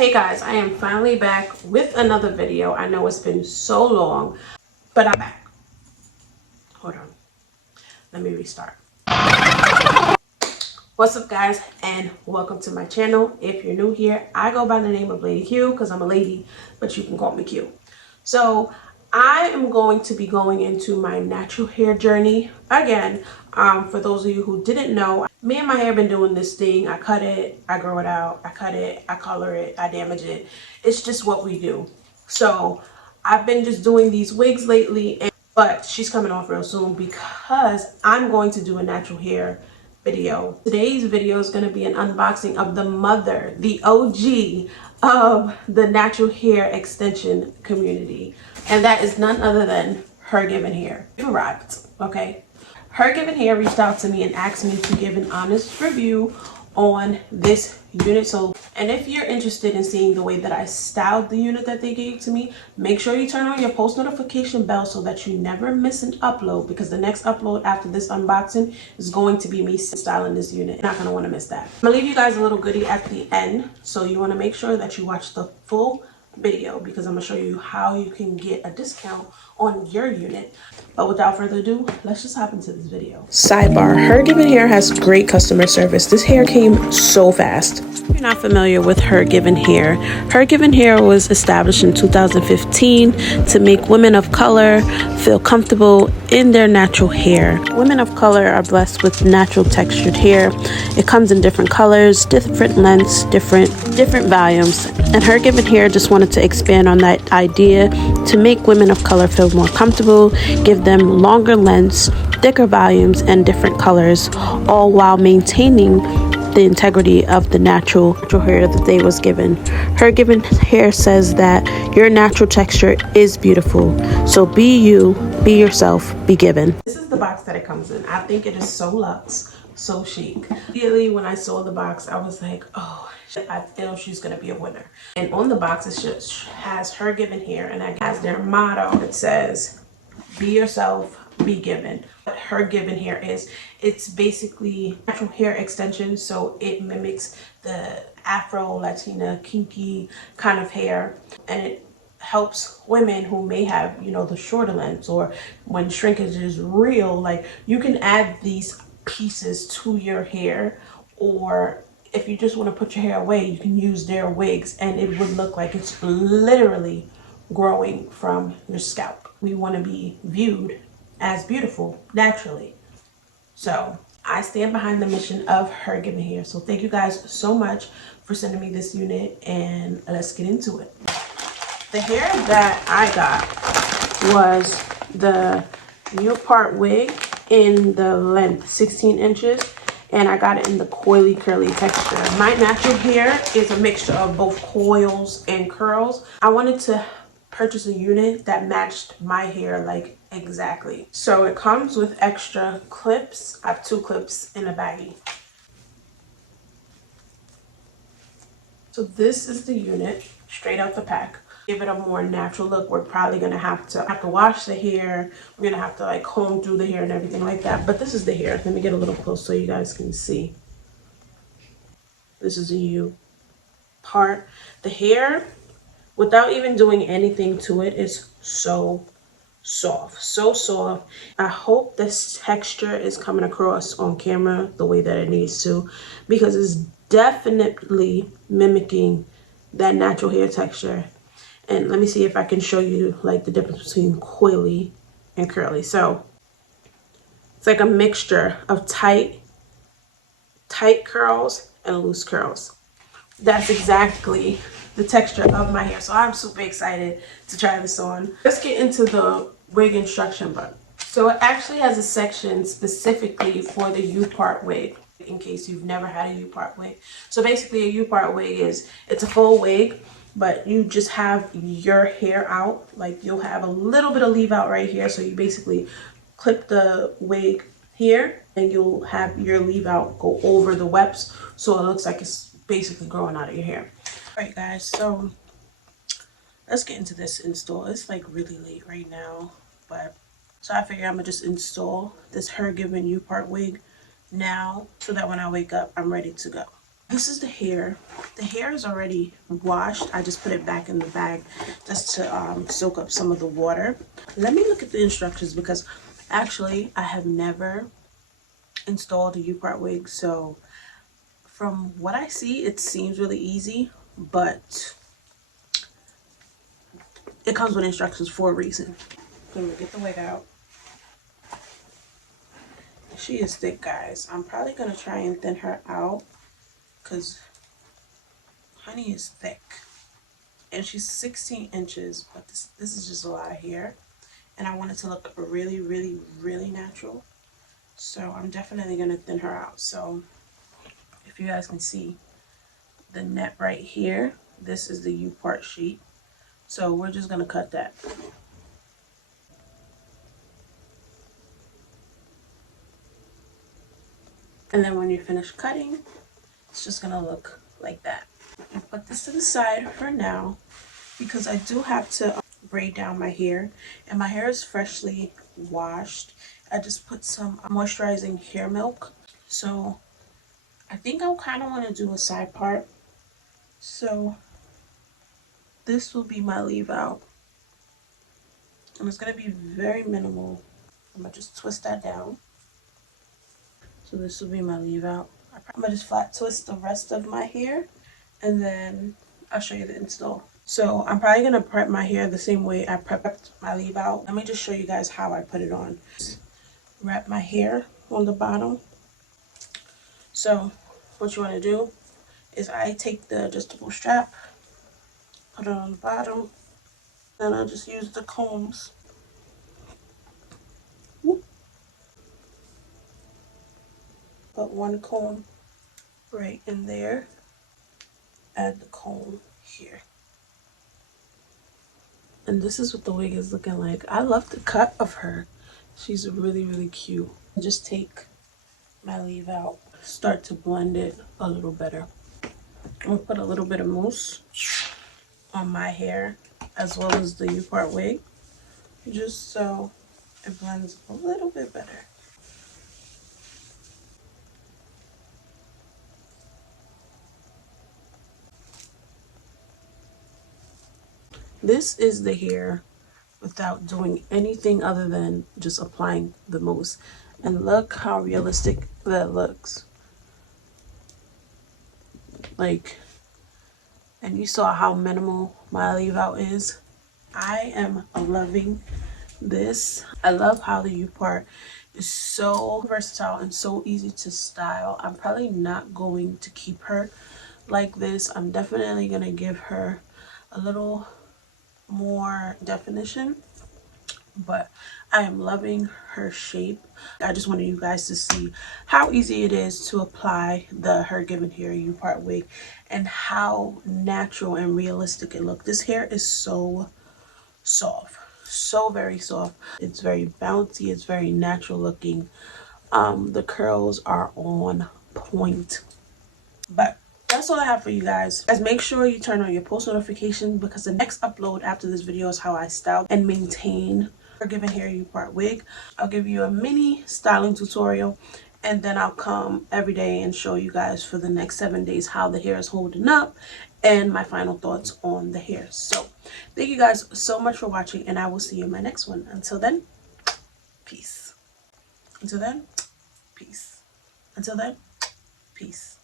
Hey guys, I am finally back with another video. I know it's been so long, but I'm back. Hold on. Let me restart. What's up guys, and welcome to my channel. If you're new here, I go by the name of Lady Q because I'm a lady, but you can call me Q. So I am going to be going into my natural hair journey again. For those of you who didn't know, me and my hair have been doing this thing. I cut it, I grow it out, I cut it, I color it, I damage it. It's just what we do. So I've been just doing these wigs lately, but she's coming off real soon because I'm going to do a natural hair video. Today's video is going to be an unboxing of the mother, the OG of the natural hair extension community, and that is none other than HerGivenhair. It arrived, okay? HerGivenhair reached out to me and asked me to give an honest review on this unit. So, and if you're interested in seeing the way that I styled the unit that they gave to me, make sure you turn on your post notification bell so that you never miss an upload, because the next upload after this unboxing is going to be me styling this unit. You're not going to want to miss that. I'm going to leave you guys a little goodie at the end, so you want to make sure that you watch the full video because I'm going to show you how you can get a discount on your unit. But without further ado, let's just hop into this video. Sidebar: HerGivenhair has great customer service. This hair came so fast. If you're not familiar with HerGivenhair, HerGivenhair was established in 2015 to make women of color feel comfortable in their natural hair. Women of color are blessed with natural textured hair. It comes in different colors, different lengths, different volumes, and HerGivenhair just wanted to expand on that idea to make women of color feel more comfortable, give them longer lengths, thicker volumes, and different colors, all while maintaining the integrity of the natural hair that they was given. HerGivenhair says that your natural texture is beautiful, so be you, be yourself, be given. This is the box that it comes in. I think it is so luxe, so chic. Immediately when I saw the box, I was like, oh, I feel she's gonna be a winner. And on the box it just has HerGivenhair, and it has their motto. It says, be yourself, be given. What HerGivenhair is, it's basically natural hair extension, so it mimics the Afro Latina kinky kind of hair, and it helps women who may have, you know, the shorter lengths, or when shrinkage is real, like you can add these pieces to your hair, or if you just want to put your hair away, you can use their wigs and it would look like it's literally growing from your scalp. We want to be viewed as beautiful naturally. So I stand behind the mission of HerGivenhair. So thank you guys so much for sending me this unit, and let's get into it. The hair that I got was the new part wig in the length 16 inches, and I got it in the coily curly texture. My natural hair is a mixture of both coils and curls. I wanted to purchase a unit that matched my hair like exactly. So it comes with extra clips. I have 2 clips in a baggie. So this is the unit straight out the pack. Give it a more natural look. We're probably gonna have to wash the hair. We're gonna have to like comb through the hair and everything like that. But this is the hair. Let me get a little close so you guys can see. This is the U part. The hair, without even doing anything to it, is so soft, so soft. I hope this texture is coming across on camera the way that it needs to, because it's definitely mimicking that natural hair texture. And let me see if I can show you like the difference between coily and curly. So it's like a mixture of tight curls and loose curls. That's exactly the texture of my hair. So I'm super excited to try this on. Let's get into the wig instruction book. So it actually has a section specifically for the U-part wig, in case you've never had a U-part wig. So basically a U-part wig it's a full wig, but you just have your hair out. Like you'll have a little bit of leave out right here. So you basically clip the wig here and you'll have your leave out go over the wefts, so it looks like it's basically growing out of your hair. All right guys, so let's get into this install. It's like really late right now, but so I figure I'm gonna just install this HerGiven U-part wig now so that when I wake up I'm ready to go. This is the hair. The hair is already washed. I just put it back in the bag just to soak up some of the water. Let me look at the instructions because actually I have never installed a U-part wig, so from what I see it seems really easy, but it comes with instructions for a reason. So I'm gonna get the wig out. She is thick, guys. I'm probably gonna try and thin her out because honey is thick. And she's 16 inches, but this is just a lot of hair. And I want it to look really, really, really natural. So I'm definitely gonna thin her out. So if you guys can see the net right here, this is the U-part sheet. So we're just gonna cut that. And then when you finish cutting, it's just gonna look like that. I'll put this to the side for now because I do have to braid down my hair, and my hair is freshly washed. I just put some moisturizing hair milk. So I think I kind of want to do a side part. So this will be my leave out, and it's going to be very minimal. I'm going to just twist that down. So this will be my leave out. I'm going to just flat twist the rest of my hair, and then I'll show you the install. So I'm probably going to prep my hair the same way I prepped my leave out. Let me just show you guys how I put it on. Wrap my hair on the bottom. So what you want to do is I take the adjustable strap, put it on the bottom, then I'll just use the combs. Whoop. Put one comb right in there, add the comb here. And this is what the wig is looking like. I love the cut of her. She's really, really cute. I just take my leave out, start to blend it a little better. I'm gonna put a little bit of mousse on my hair as well as the U-part wig, just so it blends a little bit better. This is the hair without doing anything other than just applying the mousse. And look how realistic that looks. Like, and you saw how minimal my leave out is. I am loving this. I love how the U-part is so versatile and so easy to style. I'm probably not going to keep her like this. I'm definitely going to give her a little more definition, but I am loving her shape. I just wanted you guys to see how easy it is to apply the HerGivenhair U-part wig and how natural and realistic it looks. This hair is so soft, so very soft. It's very bouncy, it's very natural looking. The curls are on point. But that's all I have for you guys. Guys, make sure you turn on your post notifications because the next upload after this video is how I style and maintain HerGivenhair U-part wig. I'll give you a mini styling tutorial, and then I'll come every day and show you guys for the next 7 days how the hair is holding up and my final thoughts on the hair. So thank you guys so much for watching, and I will see you in my next one. Until then, peace. Until then, peace. Until then, peace.